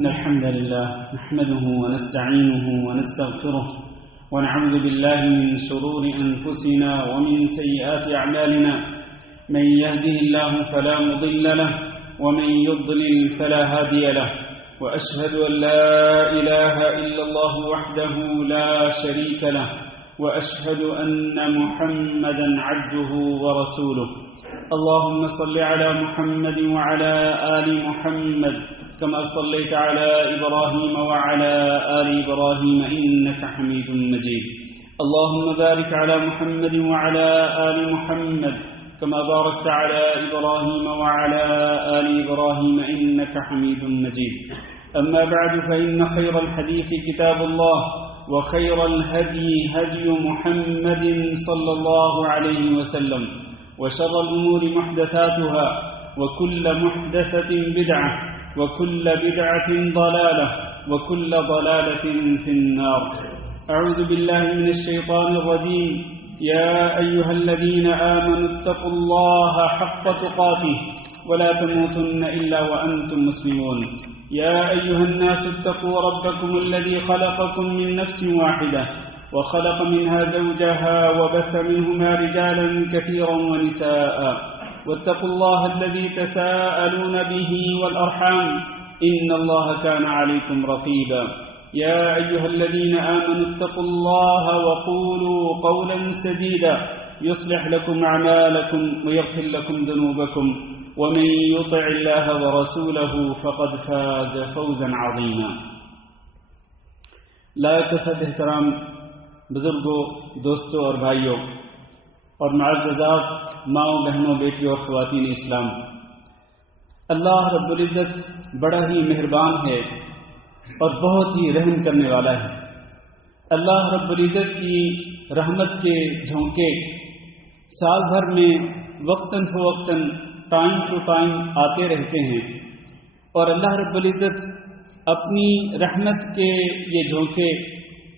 إن الحمد لله نحمده ونستعينه ونستغفره ونعوذ بالله من شرور أنفسنا ومن سيئات أعمالنا من يهده الله فلا مضل له ومن يضلل فلا هادي له وأشهد أن لا إله إلا الله وحده لا شريك له وأشهد أن محمدا عبده ورسوله اللهم صل على محمد وعلى آل محمد كما صليت على إبراهيم وعلى آل إبراهيم إنك حميد مجيد اللهم بارك على محمد وعلى آل محمد كما باركت على إبراهيم وعلى آل إبراهيم إنك حميد مجيد أما بعد فإن خير الحديث كتاب الله وخير الهدي هدي محمد صلى الله عليه وسلم وشر الأمور محدثاتها وكل محدثة بدعة وكل بدعة ضلالة وكل ضلالة في النار أعوذ بالله من الشيطان الرجيم يا أيها الذين آمنوا اتقوا الله حق تقاته ولا تموتن إلا وأنتم مسلمون يا أيها الناس اتقوا ربكم الذي خلقكم من نفس واحدة وخلق منها زوجها وبث منهما رجالا كثيرا ونساء واتقوا الله الذي تساءلون به والأرحام إن الله كان عليكم رقيبا يا أيها الذين آمنوا اتقوا الله وقولوا قولا سديدا يصلح لكم أعمالكم ويغفر لكم ذنوبكم ومن يطع الله ورسوله فقد فاز فوزا عظيما لائق صد احترام بزرگوں، دوستوں اور بھائیوں اور معززات ماؤں، بہنوں، بیٹیوں اور خواتین اسلام، اللہ رب العزت بڑا ہی مہربان ہے اور بہت ہی رحم کرنے والا ہے۔ اللہ رب العزت کی رحمت کے جھونکے سال بھر میں وقتاً فوقتاً ٹائم ٹو ٹائم آتے رہتے ہیں، اور اللہ رب العزت اپنی رحمت کے یہ جھونکے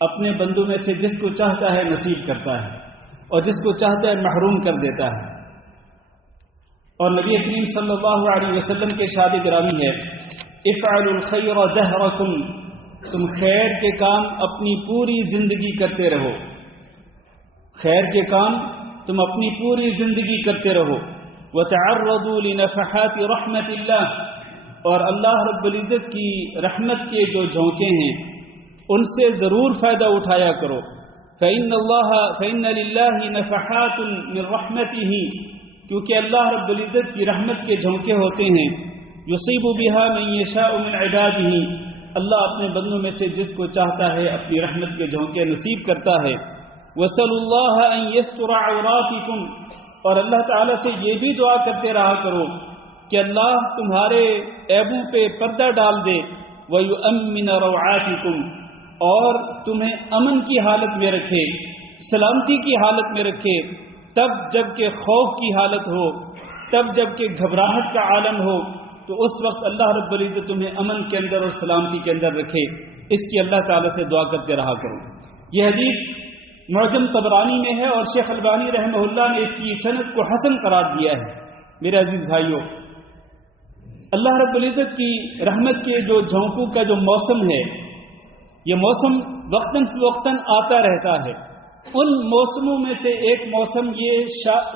اپنے بندوں میں سے جس کو چاہتا ہے نصیب کرتا ہے اور جس کو چاہتا ہے محروم کر دیتا ہے۔ اور نبی کریم صلی اللہ علیہ وسلم کے ارشاد گرامی ہے، افعلوا الخیر دہرکم، تم خیر کے کام اپنی پوری زندگی کرتے رہو، خیر کے کام تم اپنی پوری زندگی کرتے رہو، وتعرضوا لنفحات رحمت اللہ، اور اللہ رب العزت کی رحمت کے جو جھونکے ہیں ان سے ضرور فائدہ اٹھایا کرو۔ فإن للہ نفحات من رحمته، کیونکہ اللہ رب العزت کی رحمت کے جھونکے ہوتے ہیں، یصیب بها من یشاء من عباده، اللہ اپنے بندوں میں سے جس کو چاہتا ہے اپنی رحمت کے جھونکے نصیب کرتا ہے۔ وصلوا اللہ ان یستر عوراتکم، اور اللہ تعالیٰ سے یہ بھی دعا کرتے رہا کرو کہ اللہ تمہارے عیبوں پہ پردہ ڈال دے، ویؤمن روعاتکم، اور تمہیں امن کی حالت میں رکھے، سلامتی کی حالت میں رکھے، تب جب کہ خوف کی حالت ہو، تب جب کہ گھبراہٹ کا عالم ہو، تو اس وقت اللہ رب العزت تمہیں امن کے اندر اور سلامتی کے اندر رکھے۔ اس کی اللہ تعالیٰ سے دعا کرتے رہا کرو۔ یہ حدیث معجم طبرانی میں ہے اور شیخ البانی رحمہ اللہ نے اس کی سند کو حسن قرار دیا ہے۔ میرے عزیز بھائیوں، اللہ رب العزت کی رحمت کے جو جھونکوں کا جو موسم ہے، یہ موسم وقتاً فوقتاً آتا رہتا ہے۔ ان موسموں میں سے ایک موسم یہ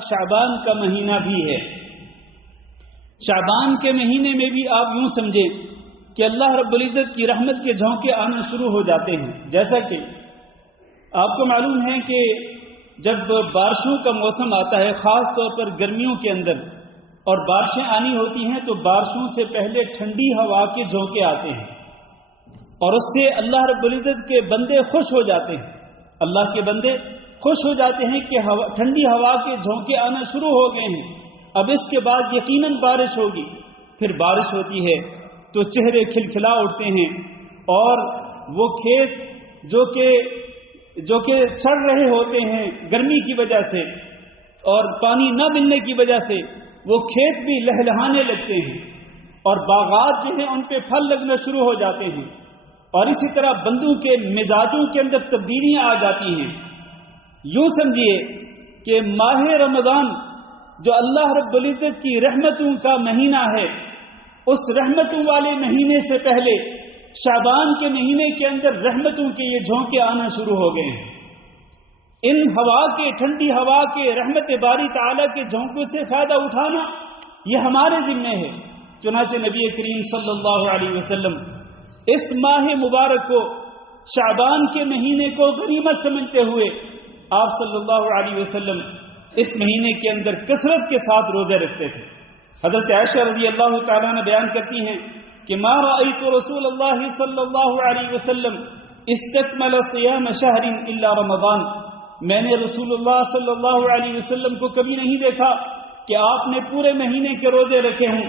شعبان کا مہینہ بھی ہے۔ شعبان کے مہینے میں بھی آپ یوں سمجھیں کہ اللہ رب العزت کی رحمت کے جھونکے آنا شروع ہو جاتے ہیں۔ جیسا کہ آپ کو معلوم ہے کہ جب بارشوں کا موسم آتا ہے، خاص طور پر گرمیوں کے اندر، اور بارشیں آنی ہوتی ہیں تو بارشوں سے پہلے ٹھنڈی ہوا کے جھونکے آتے ہیں، اور اس سے اللہ رب العزت کے بندے خوش ہو جاتے ہیں۔ اللہ کے بندے خوش ہو جاتے ہیں کہ ٹھنڈی ہوا کے جھونکے آنا شروع ہو گئے ہیں، اب اس کے بعد یقیناً بارش ہوگی۔ پھر بارش ہوتی ہے تو چہرے کھلکھلا اٹھتے ہیں، اور وہ کھیت جو کہ سڑ رہے ہوتے ہیں گرمی کی وجہ سے اور پانی نہ ملنے کی وجہ سے، وہ کھیت بھی لہلہانے لگتے ہیں، اور باغات جو ہیں ان پہ پھل لگنا شروع ہو جاتے ہیں، اور اسی طرح بندوں کے مزاجوں کے اندر تبدیلیاں آ جاتی ہیں۔ یوں سمجھیے کہ ماہ رمضان جو اللہ رب العزت کی رحمتوں کا مہینہ ہے، اس رحمتوں والے مہینے سے پہلے شعبان کے مہینے کے اندر رحمتوں کے یہ جھونکے آنا شروع ہو گئے ہیں۔ ان ہوا کے، ٹھنڈی ہوا کے، رحمت باری تعالیٰ کے جھونکوں سے فائدہ اٹھانا یہ ہمارے ذمے ہے۔ چنانچہ نبی کریم صلی اللہ علیہ وسلم اس ماہ مبارک کو، شعبان کے مہینے کو غنیمت سمجھتے ہوئے آپ صلی اللہ علیہ وسلم اس مہینے کے اندر کثرت کے ساتھ روزے رکھتے تھے۔ حضرت عائشہ رضی اللہ تعالیٰ عنہ بیان کرتی ہیں کہ ما رأیت رسول اللہ صلی اللہ علیہ وسلم استکمل صیام شہر الا رمضان، میں نے رسول اللہ صلی اللہ علیہ وسلم کو کبھی نہیں دیکھا کہ آپ نے پورے مہینے کے روزے رکھے ہوں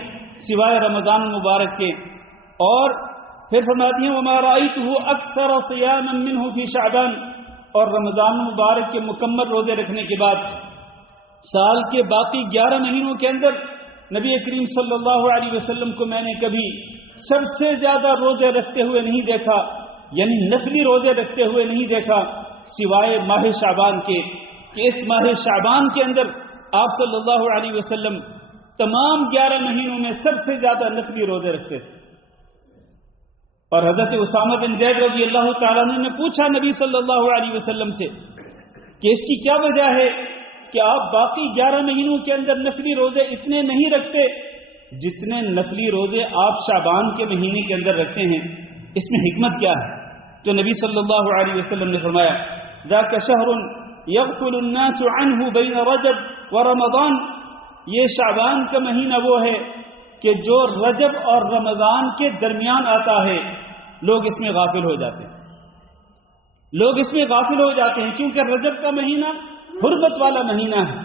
سوائے رمضان مبارک کے۔ اور پھر فرماتی ہیں وما رأیتہ اکثر صیاما منہ فی شعبان، اور رمضان مبارک کے مکمل روزے رکھنے کے بعد سال کے باقی 11 مہینوں کے اندر نبی کریم صلی اللہ علیہ وسلم کو میں نے کبھی سب سے زیادہ روزے رکھتے ہوئے نہیں دیکھا، یعنی نفلی روزے رکھتے ہوئے نہیں دیکھا سوائے ماہ شعبان کے، کہ اس ماہ شعبان کے اندر آپ صلی اللہ علیہ وسلم تمام 11 مہینوں میں سب سے زیادہ نفلی روزے رکھتے تھے۔ اور حضرت اسامہ بن زید رضی اللہ تعالیٰ عنہ نے پوچھا نبی صلی اللہ علیہ وسلم سے کہ اس کی کیا وجہ ہے کہ آپ باقی 11 مہینوں کے اندر نفلی روزے اتنے نہیں رکھتے جتنے نفلی روزے آپ شعبان کے مہینے کے اندر رکھتے ہیں، اس میں حکمت کیا ہے؟ تو نبی صلی اللہ علیہ وسلم نے فرمایا ذاک شہر یغفل الناس عنہ بین رجب ورمضان، یہ شعبان کا مہینہ وہ ہے کہ جو رجب اور رمضان کے درمیان آتا ہے، لوگ اس میں غافل ہو جاتے ہیں، لوگ اس میں غافل ہو جاتے ہیں، کیونکہ رجب کا مہینہ حرمت والا مہینہ ہے،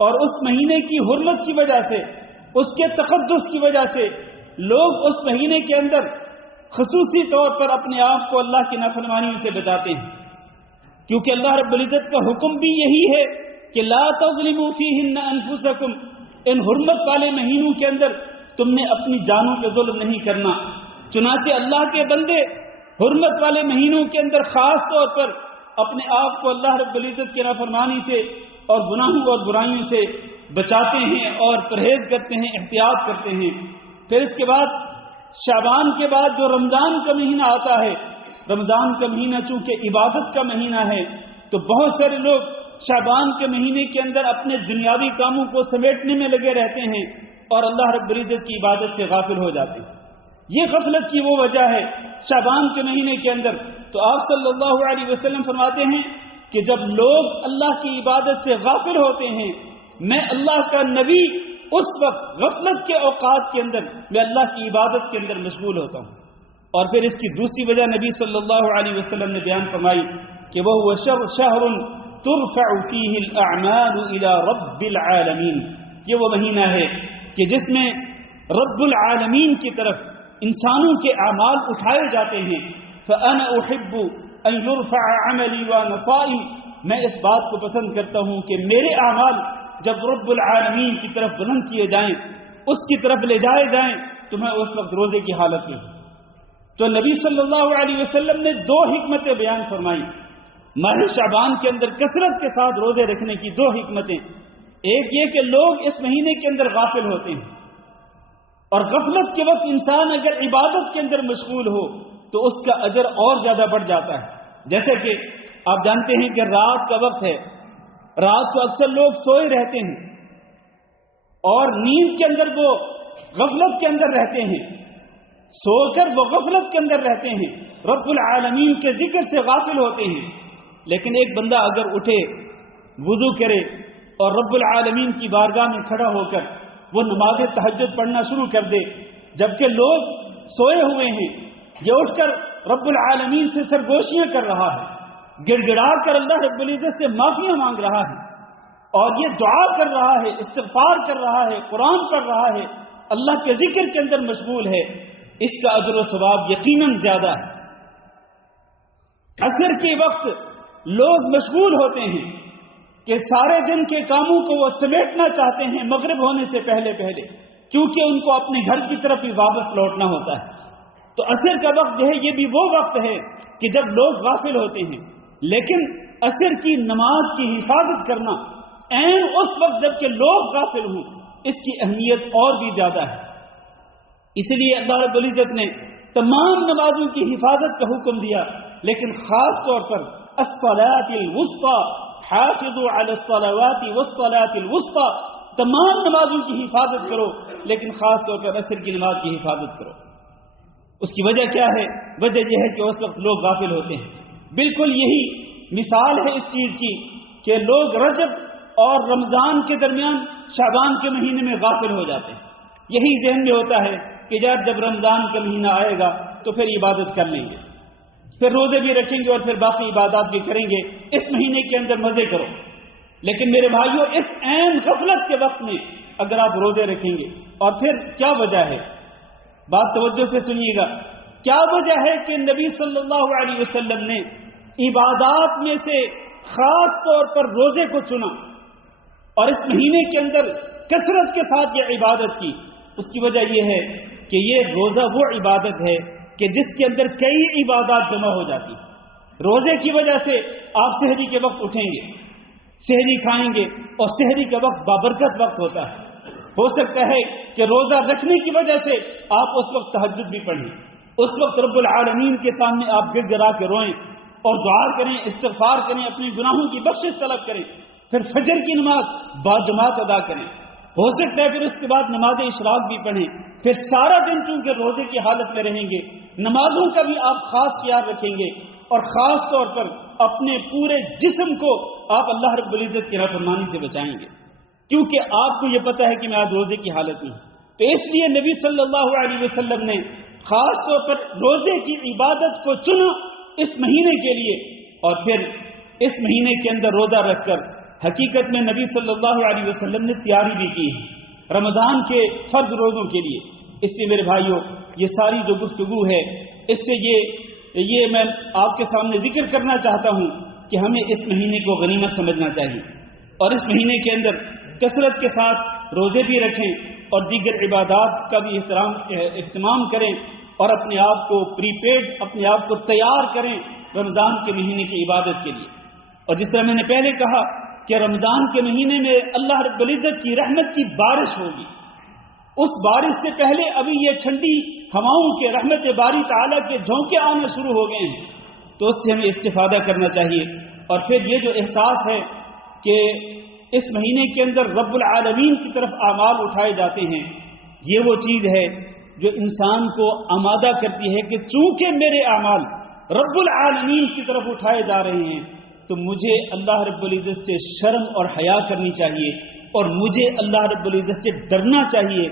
اور اس مہینے کی حرمت کی وجہ سے، اس کے تقدس کی وجہ سے لوگ اس مہینے کے اندر خصوصی طور پر اپنے آپ کو اللہ کی نافرمانیوں سے بچاتے ہیں، کیونکہ اللہ رب العزت کا حکم بھی یہی ہے کہ لا تظلموا فیہن انفسکم، ان حرمت والے مہینوں کے اندر تم نے اپنی جانوں پہ ظلم نہیں کرنا۔ چنانچہ اللہ کے بندے حرمت والے مہینوں کے اندر خاص طور پر اپنے آپ کو اللہ رب العزت کی نافرمانی سے اور گناہوں اور برائیوں سے بچاتے ہیں اور پرہیز کرتے ہیں، احتیاط کرتے ہیں۔ پھر اس کے بعد شعبان کے بعد جو رمضان کا مہینہ آتا ہے، رمضان کا مہینہ چونکہ عبادت کا مہینہ ہے، تو بہت سارے لوگ شعبان کے مہینے کے اندر اپنے دنیاوی کاموں کو سمیٹنے میں لگے رہتے ہیں اور اللہ رب العزت کی عبادت سے غافل ہو جاتے ہیں۔ یہ غفلت کی وہ وجہ ہے شعبان کے مہینے کے اندر۔ تو آپ صلی اللہ علیہ وسلم فرماتے ہیں کہ جب لوگ اللہ کی عبادت سے غافل ہوتے ہیں، میں اللہ کا نبی اس وقت غفلت کے اوقات کے اندر میں اللہ کی عبادت کے اندر مشغول ہوتا ہوں۔ اور پھر اس کی دوسری وجہ نبی صلی اللہ علیہ وسلم نے بیان فرمائی کہ وہ شہر ترفع فیہ الاعمال الى رب العالمین، یہ وہ مہینہ ہے کہ جس میں رب العالمین کی طرف انسانوں کے اعمال اٹھائے جاتے ہیں۔ فانا احب ان يرفع عملی ونصائی، میں اس بات کو پسند کرتا ہوں کہ میرے اعمال جب رب العالمین کی طرف بلند کیے جائیں، اس کی طرف لے جائے جائیں، تو میں اس وقت روزے کی حالت میں ہوں۔ تو نبی صلی اللہ علیہ وسلم نے 2 حکمتیں بیان فرمائی ماہ شعبان کے اندر کثرت کے ساتھ روزے رکھنے کی 2 حکمتیں۔ ایک یہ کہ لوگ اس مہینے کے اندر غافل ہوتے ہیں، اور غفلت کے وقت انسان اگر عبادت کے اندر مشغول ہو تو اس کا اجر اور زیادہ بڑھ جاتا ہے۔ جیسے کہ آپ جانتے ہیں کہ رات کا وقت ہے، رات کو اکثر لوگ سوئے رہتے ہیں اور نیند کے اندر وہ غفلت کے اندر رہتے ہیں، سو کر وہ غفلت کے اندر رہتے ہیں، رب العالمین کے ذکر سے غافل ہوتے ہیں۔ لیکن ایک بندہ اگر اٹھے، وضو کرے اور رب العالمین کی بارگاہ میں کھڑا ہو کر وہ نماز تہجد پڑھنا شروع کر دے، جبکہ لوگ سوئے ہوئے ہیں، یہ اٹھ کر رب العالمین سے سرگوشیاں کر رہا ہے، گڑ گڑا کر اللہ رب العزت سے معافیاں مانگ رہا ہے، اور یہ دعا کر رہا ہے، استغفار کر رہا ہے، قرآن پڑھ رہا ہے، اللہ کے ذکر کے اندر مشغول ہے، اس کا اجر و ثواب یقیناً زیادہ ہے۔ عصر کے وقت لوگ مشغول ہوتے ہیں کہ سارے دن کے کاموں کو وہ سمیٹنا چاہتے ہیں مغرب ہونے سے پہلے کیونکہ ان کو اپنے گھر کی طرف بھی واپس لوٹنا ہوتا ہے۔ تو عصر کا وقت جو ہے یہ بھی وہ وقت ہے کہ جب لوگ غافل ہوتے ہیں، لیکن عصر کی نماز کی حفاظت کرنا عین اس وقت جب کہ لوگ غافل ہوں، اس کی اہمیت اور بھی زیادہ ہے۔ اس لیے اللہ رب العزت نے تمام نمازوں کی حفاظت کا حکم دیا، لیکن خاص طور پر الصلاۃ الوسطی، حافظوا علی الصلوات والصلاۃ الوسطی، تمام نمازوں کی حفاظت کرو، لیکن خاص طور پر عصر کی نماز کی حفاظت کرو۔ اس کی وجہ کیا ہے؟ وجہ یہ ہے کہ اس وقت لوگ غافل ہوتے ہیں۔ بالکل یہی مثال ہے اس چیز کی کہ لوگ رجب اور رمضان کے درمیان شعبان کے مہینے میں غافل ہو جاتے ہیں۔ یہی ذہن میں ہوتا ہے کہ جب رمضان کا مہینہ آئے گا تو پھر عبادت کر لیں گے، پھر روزے بھی رکھیں گے اور پھر باقی عبادات بھی کریں گے، اس مہینے کے اندر مزے کرو۔ لیکن میرے بھائیوں، اس عین غفلت کے وقت میں اگر آپ روزے رکھیں گے، اور پھر کیا وجہ ہے؟ بات توجہ سے سنیے گا، کیا وجہ ہے کہ نبی صلی اللہ علیہ وسلم نے عبادات میں سے خاص طور پر روزے کو چنا اور اس مہینے کے اندر کثرت کے ساتھ یہ عبادت کی؟ اس کی وجہ یہ ہے کہ یہ روزہ وہ عبادت ہے کہ جس کے اندر کئی عبادات جمع ہو جاتی ہیں۔ روزے کی وجہ سے آپ سحری کے وقت اٹھیں گے، سحری کھائیں گے، اور سحری کا وقت بابرکت وقت ہوتا ہے۔ ہو سکتا ہے کہ روزہ رکھنے کی وجہ سے آپ اس وقت تہجد بھی پڑھیں، اس وقت رب العالمین کے سامنے آپ گر گرا کے روئیں اور دعا کریں، استغفار کریں، اپنے گناہوں کی بخشش طلب کریں، پھر فجر کی نماز باجماعت ادا کریں۔ ہو سکتا ہے پھر اس کے بعد نماز اشراق بھی پڑھیں، پھر سارا دن چونکہ روزے کی حالت میں رہیں گے، نمازوں کا بھی آپ خاص خیال رکھیں گے، اور خاص طور پر اپنے پورے جسم کو آپ اللہ رب العزت کی نافرمانی سے بچائیں گے، کیونکہ آپ کو یہ پتہ ہے کہ میں آج روزے کی حالت میں ہوں۔ تو اس لیے نبی صلی اللہ علیہ وسلم نے خاص طور پر روزے کی عبادت کو چنا اس مہینے کے لیے، اور پھر اس مہینے کے اندر روزہ رکھ کر حقیقت میں نبی صلی اللہ علیہ وسلم نے تیاری بھی کی ہے رمضان کے فرض روزوں کے لیے۔ اس سے میرے بھائیوں، یہ ساری جو گفتگو ہے، اس سے یہ میں آپ کے سامنے ذکر کرنا چاہتا ہوں کہ ہمیں اس مہینے کو غنیمت سمجھنا چاہیے، اور اس مہینے کے اندر کثرت کے ساتھ روزے بھی رکھیں اور دیگر عبادات کا بھی اہتمام کریں، اور اپنے آپ کو اپنے آپ کو تیار کریں رمضان کے مہینے کی عبادت کے لیے۔ اور جس طرح میں نے پہلے کہا کہ رمضان کے مہینے میں اللہ رب العزت کی رحمت کی بارش ہوگی، اس بارش سے پہلے ابھی یہ ٹھنڈی ہواؤں کے رحمت باری تعالیٰ کے جھونکے آنا شروع ہو گئے ہیں، تو اس سے ہمیں استفادہ کرنا چاہیے۔ اور پھر یہ جو احساس ہے کہ اس مہینے کے اندر رب العالمین کی طرف اعمال اٹھائے جاتے ہیں، یہ وہ چیز ہے جو انسان کو آمادہ کرتی ہے کہ چونکہ میرے اعمال رب العالمین کی طرف اٹھائے جا رہے ہیں تو مجھے اللہ رب العزت سے شرم اور حیا کرنی چاہیے، اور مجھے اللہ رب العزت سے ڈرنا چاہیے۔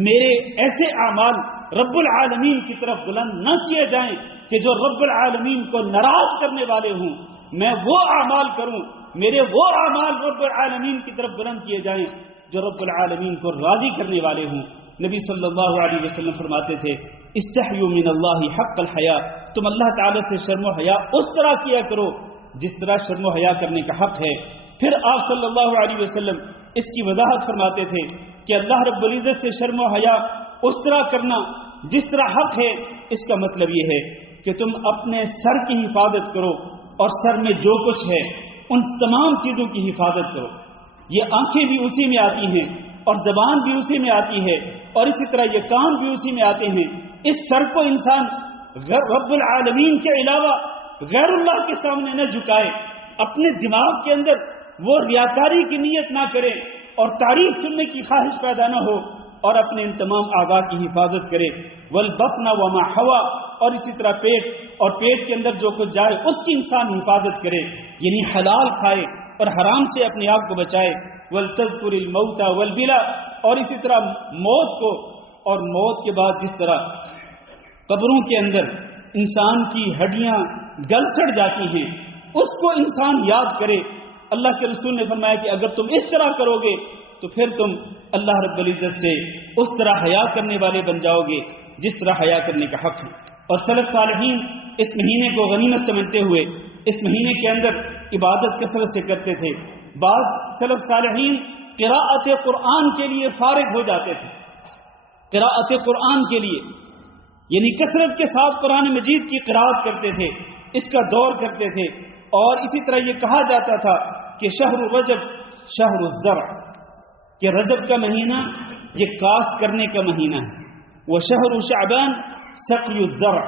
میرے ایسے اعمال رب العالمین کی طرف بلند نہ کیے جائیں کہ جو رب العالمین کو ناراض کرنے والے ہوں، میں وہ اعمال کروں، میرے وہ اعمال رب العالمین کی طرف بلند کیے جائیں جو رب العالمین کو راضی کرنے والے ہوں۔ نبی صلی اللہ علیہ وسلم فرماتے تھے، استحیوا من اللہ حق الحیا، تم اللہ تعالیٰ سے شرم و حیا اس طرح کیا کرو جس طرح شرم و حیا کرنے کا حق ہے۔ پھر آپ صلی اللہ علیہ وسلم اس کی وضاحت فرماتے تھے کہ اللہ رب العزت سے شرم و حیا اس طرح کرنا جس طرح حق ہے، اس کا مطلب یہ ہے کہ تم اپنے سر کی حفاظت کرو، اور سر میں جو کچھ ہے ان تمام چیزوں کی حفاظت کرو۔ یہ آنکھیں بھی اسی میں آتی ہیں، اور زبان بھی اسی میں آتی ہے، اور اسی طرح یہ کان بھی اسی میں آتے ہیں۔ اس سر کو انسان رب العالمین کے علاوہ غیر اللہ کے سامنے نہ جھکائے، اپنے دماغ کے اندر وہ ریاکاری کی نیت نہ کرے اور تعریف سننے کی خواہش پیدا نہ ہو، اور اپنے ان تمام اعضاء کی حفاظت کرے۔ والبطن وما حوا، اور اسی طرح پیٹ کے اندر جو کچھ جائے اس کی انسان حفاظت کرے، یعنی حلال کھائے اور حرام سے اپنے آپ کو بچائے۔ ولتذکر الموت والبلا، اور اسی طرح موت کو، اور موت کے بعد جس طرح قبروں کے اندر انسان کی ہڈیاں گل سڑ جاتی ہیں، اس کو انسان یاد کرے۔ اللہ کے رسول نے فرمایا کہ اگر تم اس طرح کرو گے تو پھر تم اللہ رب العزت سے اس طرح حیا کرنے والے بن جاؤ گے جس طرح حیا کرنے کا حق ہے۔ اور سلف صالحین اس مہینے کو غنیمت سمجھتے ہوئے اس مہینے کے اندر عبادت کثرت سے کرتے تھے۔ بعض سلف صالحین قراءت قرآن کے لیے فارغ ہو جاتے تھے، قراءت قرآن کے لیے، یعنی کثرت کے ساتھ قرآن مجید کی قراءت کرتے تھے، اس کا دور کرتے تھے۔ اور اسی طرح یہ کہا جاتا تھا کہ شہر رجب شہر الزرع، کہ رجب کا مہینہ یہ کاشت کرنے کا مہینہ ہے، وہ شہر شعبان سقی الزرع،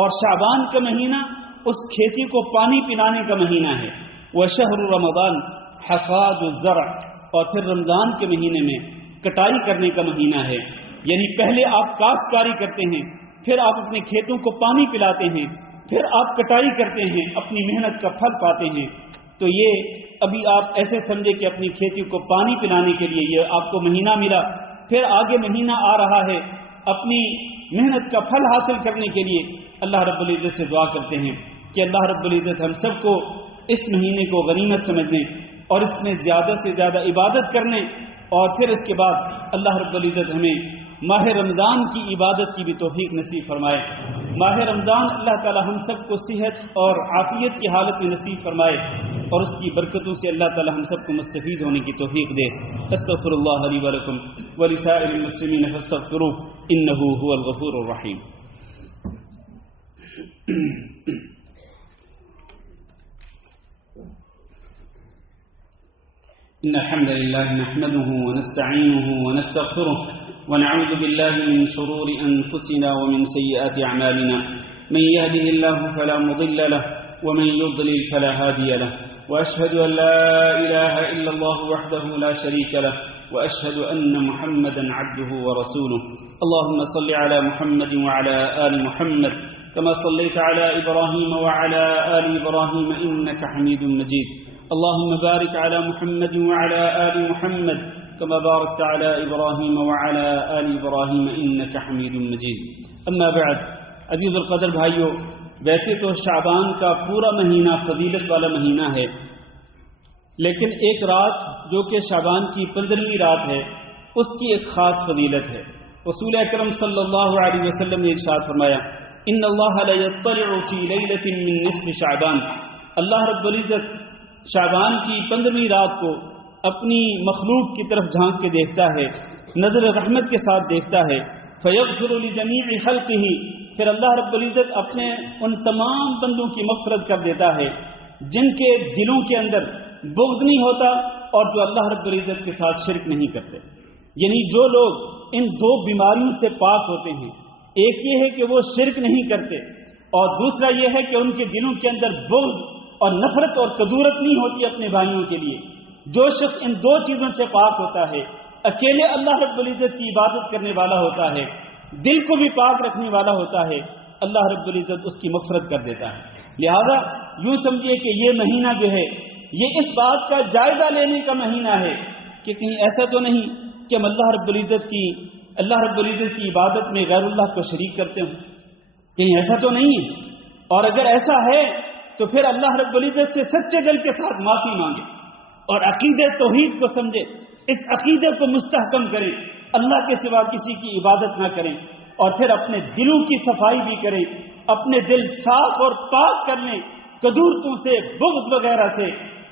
اور شعبان کا مہینہ اس کھیتی کو پانی پلانے کا مہینہ ہے، وشہر رمضان حصاد الزرع، اور پھر رمضان کے مہینے میں کٹائی کرنے کا مہینہ ہے، یعنی پہلے آپ کاشتکاری کرتے ہیں، پھر آپ اپنے کھیتوں کو پانی پلاتے ہیں، پھر آپ کٹائی کرتے ہیں، اپنی محنت کا پھل پاتے ہیں۔ تو یہ ابھی آپ ایسے سمجھے کہ اپنی کھیتی کو پانی پلانے کے لیے یہ آپ کو مہینہ ملا، پھر آگے مہینہ آ رہا ہے اپنی محنت کا پھل حاصل کرنے کے لیے۔ اللہ رب العزت سے دعا کرتے ہیں کہ اللہ رب العزت ہم سب کو اس مہینے کو غنیمت سمجھنے اور اس میں زیادہ سے زیادہ عبادت کرنے، اور پھر اس کے بعد اللہ رب العزت ہمیں ماہ رمضان کی عبادت کی بھی توفیق نصیب فرمائے۔ ماہ رمضان اللہ تعالی ہم سب کو صحت اور عافیت کی حالت میں نصیب فرمائے، اور اس کی برکتوں سے اللہ تعالی ہم سب کو مستفید ہونے کی توفیق دے۔ استغفر اللہ لی ولکم ولسائر المسلمین فاستغفروہ انہ هو الغفور الرحیم۔ إن الحمد لله نحمده ونستعينه ونستغفره ونعوذ بالله من شرور أنفسنا ومن سيئات أعمالنا، من يهده الله فلا مضل له ومن يضلل فلا هادي له، وأشهد أن لا إله إلا الله وحده لا شريك له، وأشهد أن محمدا عبده ورسوله۔ اللهم صل على محمد وعلى آل محمد كما صليت على إبراهيم وعلى آل إبراهيم إنك حميد مجيد۔ اللهم بارك على محمد وعلى آل محمد كما باركت على إبراهيم وعلى آل إبراهيم إنك حميد مجيد۔ اما بعد، عزیز القدر بھائیو، ویسے تو شعبان کا پورا مہینہ فضیلت والا مہینہ ہے، لیکن ایک رات جو کہ شعبان کی 15ویں رات ہے اس کی ایک خاص فضیلت ہے۔ رسول اکرم صلی اللہ علیہ وسلم نے ارشاد فرمایا، ان اللہ لا يطلع في ليلة من نصف شعبان، اللہ رب العزت شعبان کی 15ویں رات کو اپنی مخلوق کی طرف جھانک کے دیکھتا ہے، نظر رحمت کے ساتھ دیکھتا ہے، فیغفر لجمیع خلقہ، پھر اللہ رب العزت اپنے ان تمام بندوں کی مغفرت کر دیتا ہے جن کے دلوں کے اندر بغض نہیں ہوتا اور جو اللہ رب العزت کے ساتھ شرک نہیں کرتے۔ یعنی جو لوگ ان دو بیماریوں سے پاک ہوتے ہیں، ایک یہ ہے کہ وہ شرک نہیں کرتے، اور دوسرا یہ ہے کہ ان کے دلوں کے اندر بغض اور نفرت اور کدورت نہیں ہوتی اپنے بھائیوں کے لیے۔ جو شخص ان دو چیزوں سے پاک ہوتا ہے، اکیلے اللہ رب العزت کی عبادت کرنے والا ہوتا ہے، دل کو بھی پاک رکھنے والا ہوتا ہے، اللہ رب العزت اس کی مغفرت کر دیتا ہے۔ لہذا یوں سمجھیے کہ یہ مہینہ جو ہے یہ اس بات کا جائزہ لینے کا مہینہ ہے کہ کہیں ایسا تو نہیں کہ ہم اللہ رب العزت کی عبادت میں غیر اللہ کو شریک کرتے ہوں، کہیں ایسا تو نہیں ہے، اور اگر ایسا ہے تو پھر اللہ رب العزت سے سچے دل کے ساتھ معافی مانگے اور عقیدہ توحید کو سمجھے، اس عقیدے کو مستحکم کریں، اللہ کے سوا کسی کی عبادت نہ کریں، اور پھر اپنے دلوں کی صفائی بھی کریں، اپنے دل صاف اور پاک کر لیں کدورتوں سے، بغض وغیرہ سے،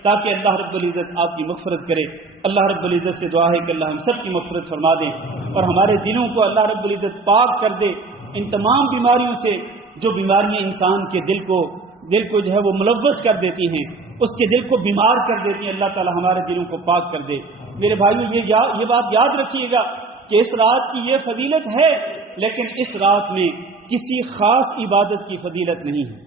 تاکہ اللہ رب العزت آپ کی مغفرت کرے۔ اللہ رب العزت سے دعا ہے کہ اللہ ہم سب کی مغفرت فرما دیں اور ہمارے دلوں کو اللہ رب العزت پاک کر دے ان تمام بیماریوں سے جو بیماریاں انسان کے دل کو جو ہے وہ ملوث کر دیتی ہیں، اس کے دل کو بیمار کر دیتی ہیں۔ اللہ تعالی ہمارے دلوں کو پاک کر دے۔ میرے بھائیو، یہ بات یاد رکھیے گا کہ اس رات کی یہ فضیلت ہے، لیکن اس رات میں کسی خاص عبادت کی فضیلت نہیں ہے۔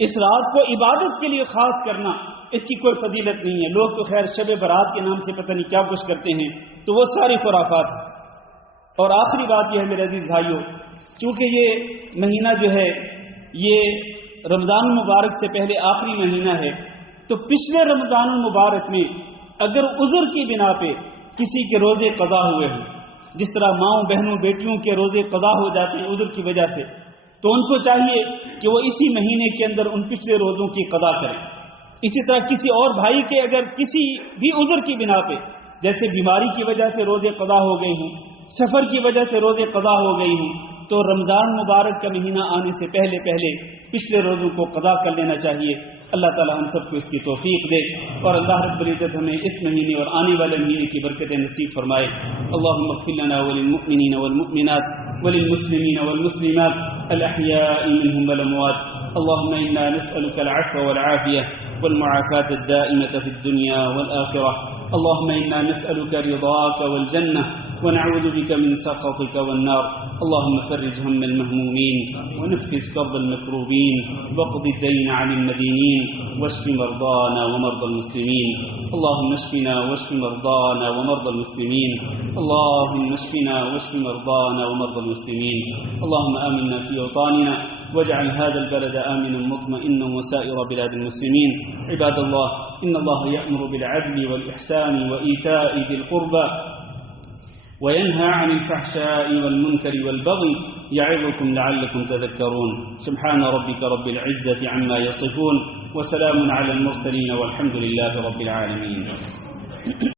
اس رات کو عبادت کے لیے خاص کرنا، اس کی کوئی فضیلت نہیں ہے۔ لوگ تو خیر شب برات کے نام سے پتہ نہیں کیا کچھ کرتے ہیں، تو وہ ساری خرافات۔ اور آخری بات یہ ہے میرے عزیز بھائیو، چونکہ یہ مہینہ جو ہے یہ رمضان المبارک سے پہلے آخری مہینہ ہے، تو پچھلے رمضان المبارک میں اگر عذر کی بنا پہ کسی کے روزے قضا ہوئے ہیں، جس طرح ماؤں بہنوں بیٹیوں کے روزے قضا ہو جاتے ہیں عذر کی وجہ سے، تو ان کو چاہیے کہ وہ اسی مہینے کے اندر ان پچھلے روزوں کی قضا کریں۔ اسی طرح کسی اور بھائی کے اگر کسی بھی عذر کی بنا پہ، جیسے بیماری کی وجہ سے روزے قضا ہو گئی ہوں، سفر کی وجہ سے روزے قضا ہو گئی ہوں، تو رمضان مبارک کا مہینہ آنے سے پہلے پچھلے روزوں کو قضا کر لینا چاہیے۔ اللہ تعالی ہم سب کو اس کی توفیق دے، اور اللہ رب العزت ہمیں اس مہینے اور آنے والے مہینے کی برکتیں نصیب فرمائے۔ اللهم اغفر لنا وللمؤمنين والمؤمنات وللمسلمين والمسلمات الأحياء منهم والأموات۔ اللهم إنا نسألك العفو والعافية والمعافاة الدائمة في الدنيا والآخرة۔ اللهم إنا نسألك رضاك والجنة ونعوذ بك من سخطك والنار. اللهم فرج هم المهمومين ونفس كرب المكروبين واقض الدين عن المدينين واشف مرضانا ومرضى المسلمين. اللهم اشفنا واشف مرضانا ومرضى المسلمين. اللهم اشفنا واشف مرضانا ومرضى المسلمين. اللهم آمنا في أوطاننا واجعل هذا البلد آمنا مطمئنا وسائر بلاد المسلمين. عباد الله، إن الله يأمر بالعدل والإحسان وإيتاء ذي القربى وينهى عن الفحشاء والمنكر والبغي يعظكم لعلكم تذكرون. سبحان ربك رب العزة عما يصفون وسلام على المرسلين والحمد لله رب العالمين.